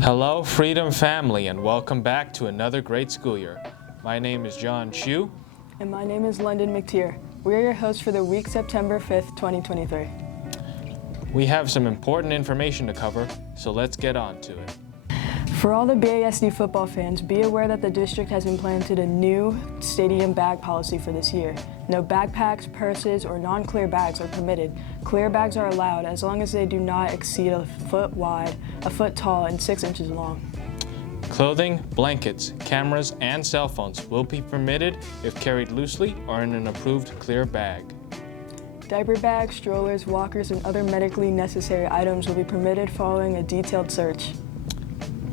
Hello, Freedom family, and welcome back to another great school year. My name is John Chu. And my name is London McTeer. We are your hosts for the week September 5th, 2023. We have some important information to cover, so let's get on to it. For all the BASD football fans, be aware that the district has implemented a new stadium bag policy for this year. No backpacks, purses, or non-clear bags are permitted. Clear bags are allowed as long as they do not exceed a foot wide, a foot tall, and 6 inches long. Clothing, blankets, cameras, and cell phones will be permitted if carried loosely or in an approved clear bag. Diaper bags, strollers, walkers, and other medically necessary items will be permitted following a detailed search.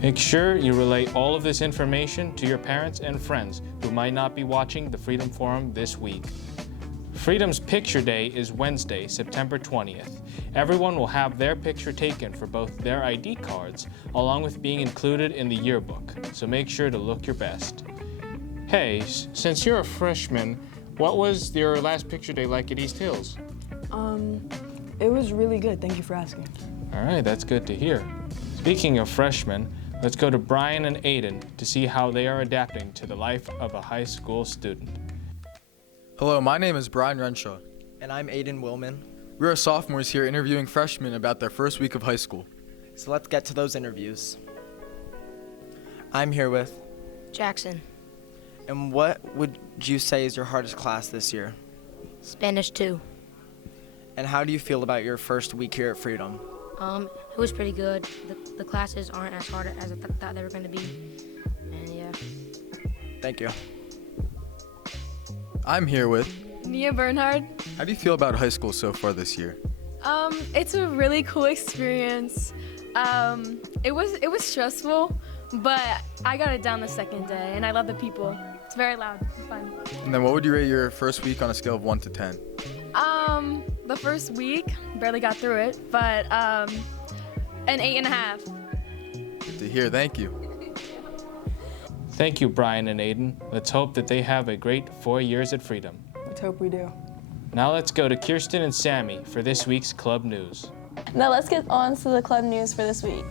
Make sure you relay all of this information to your parents and friends who might not be watching the Freedom Forum this week. Freedom's Picture Day is Wednesday, September 20th. Everyone will have their picture taken for both their ID cards along with being included in the yearbook, so make sure to look your best. Hey, since you're a freshman, what was your last picture day like at East Hills? It was really good. Thank you for asking. All right, that's good to hear. Speaking of freshmen, let's go to Brian and Aiden to see how they are adapting to the life of a high school student. Hello, my name is Brian Renshaw. And I'm Aiden Willman. We are sophomores here interviewing freshmen about their first week of high school. So let's get to those interviews. I'm here with Jackson. And what would you say is your hardest class this year? Spanish 2. And how do you feel about your first week here at Freedom? It was pretty good. The classes aren't as hard as I thought they were going to be. And yeah. Thank you. I'm here with. Mia Bernhard. How do you feel about high school so far this year? It's a really cool experience. It was stressful, but I got it down the second day, and I love the people. It's very loud and fun. And then what would you rate your first week on a scale of 1 to 10? The first week, barely got through it, but an 8.5. Good to hear, thank you. Thank you, Brian and Aiden. Let's hope that they have a great 4 years at Freedom. Let's hope we do. Now let's go to Kirsten and Sammy for this week's club news. Now let's get on to the club news for this week.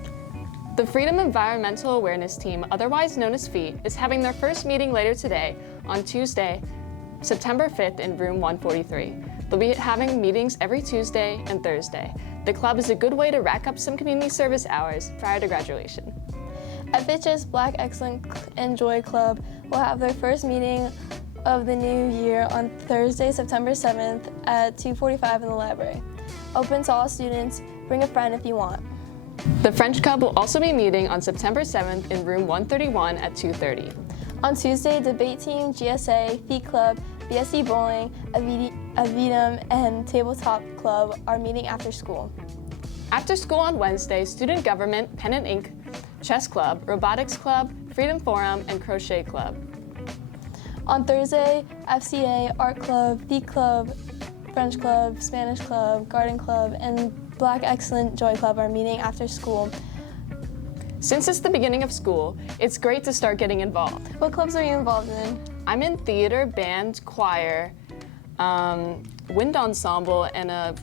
The Freedom Environmental Awareness Team, otherwise known as FEAT, is having their first meeting later today on Tuesday, September 5th in room 143. They'll be having meetings every Tuesday and Thursday. The club is a good way to rack up some community service hours prior to graduation. FHS Black Excellence and Joy Club will have their first meeting of the new year on Thursday, September 7th at 2:45 in the library. Open to all students. Bring a friend if you want. The French Club will also be meeting on September 7th in room 131 at 2:30. On Tuesday, debate team, GSA, FEAT Club, BSC Bowling, Avidum, and Tabletop Club are meeting after school. After school on Wednesday, Student Government, Pen and Ink, Chess Club, Robotics Club, Freedom Forum, and Crochet Club. On Thursday, FCA, Art Club, FEAT Club, French Club, Spanish Club, Garden Club, and Black Excellent Joy Club are meeting after school. Since it's the beginning of school, it's great to start getting involved. What clubs are you involved in? I'm in theater, band, choir, wind ensemble, and a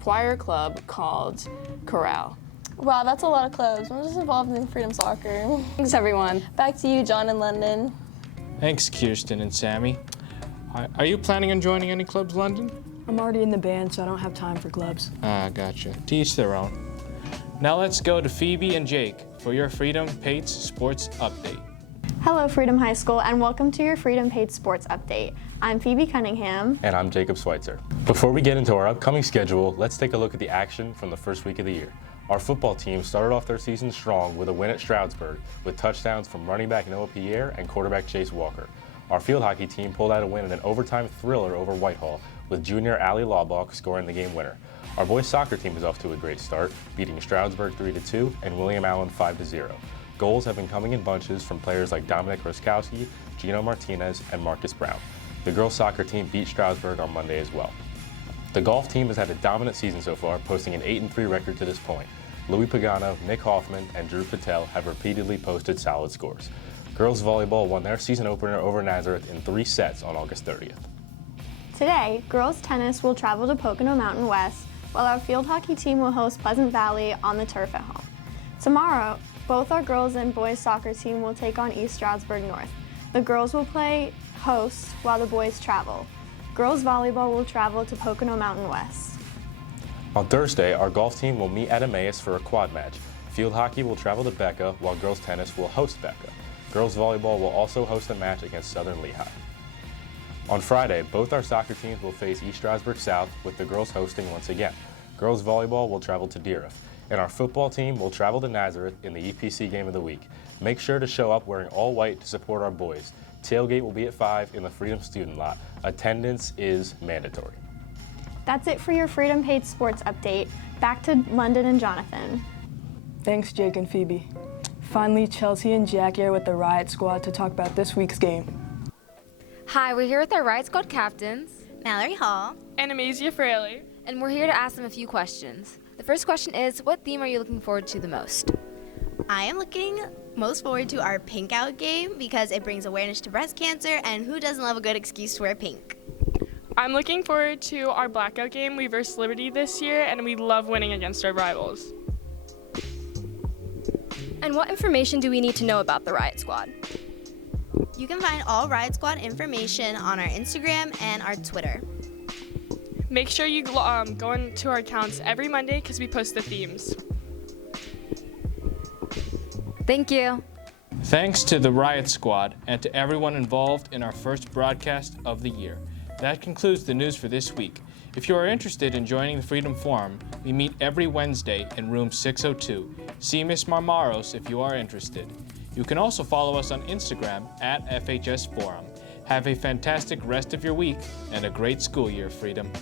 choir club called Chorale. Wow, that's a lot of clubs. I'm just involved in Freedom Soccer. Thanks, everyone. Back to you, John and London. Thanks, Kirsten and Sammy. Are you planning on joining any clubs, London? I'm already in the band, so I don't have time for clubs. Ah, gotcha. To each their own. Now let's go to Phoebe and Jake for your Freedom Pates Sports Update. Hello, Freedom High School, and welcome to your Freedom Paid Sports Update. I'm Phoebe Cunningham. And I'm Jacob Schweitzer. Before we get into our upcoming schedule, let's take a look at the action from the first week of the year. Our football team started off their season strong with a win at Stroudsburg, with touchdowns from running back Noah Pierre and quarterback Chase Walker. Our field hockey team pulled out a win in an overtime thriller over Whitehall, with junior Allie Lawbach scoring the game winner. Our boys soccer team is off to a great start, beating Stroudsburg 3-2 and William Allen 5-0. Goals have been coming in bunches from players like Dominic Roskowski, Gino Martinez, and Marcus Brown. The girls soccer team beat Stroudsburg on Monday as well. The golf team has had a dominant season so far, posting an 8-3 record to this point. Louis Pagano, Nick Hoffman, and Drew Patel have repeatedly posted solid scores. Girls volleyball won their season opener over Nazareth in 3 sets on August 30th. Today, girls tennis will travel to Pocono Mountain West, while our field hockey team will host Pleasant Valley on the turf at home. Tomorrow, Both our girls and boys soccer team will take on East Stroudsburg North. The girls will play host while the boys travel. Girls volleyball will travel to Pocono Mountain West. On Thursday, our golf team will meet at Emmaus for a quad match. Field hockey will travel to Becca, while girls tennis will host Becca. Girls volleyball will also host a match against Southern Lehigh. On Friday, both our soccer teams will face East Stroudsburg South, with the girls hosting once again. Girls volleyball will travel to Deerfield, and our football team will travel to Nazareth in the EPC game of the week. Make sure to show up wearing all white to support our boys. Tailgate will be at 5 in the Freedom Student Lot. Attendance is mandatory. That's it for your Freedom Page Sports Update. Back to London and Jonathan. Thanks, Jake and Phoebe. Finally, Chelsea and Jackie are with the Riot Squad to talk about this week's game. Hi, we're here with our Riot Squad captains, Mallory Hall And Amazia Fraley. and we're here to ask them a few questions. The first question is, what theme are you looking forward to the most? I am looking most forward to our Pink Out game because it brings awareness to breast cancer, and who doesn't love a good excuse to wear pink? I'm looking forward to our Blackout game. We versed Liberty this year, and we love winning against our rivals. And what information do we need to know about the Riot Squad? You can find all Riot Squad information on our Instagram and our Twitter. Make sure you go into our accounts every Monday because we post the themes. Thank you. Thanks to the Riot Squad and to everyone involved in our first broadcast of the year. That concludes the news for this week. If you are interested in joining the Freedom Forum, we meet every Wednesday in room 602. See Miss Marmaros if you are interested. You can also follow us on Instagram at FHS Forum. Have a fantastic rest of your week and a great school year, Freedom.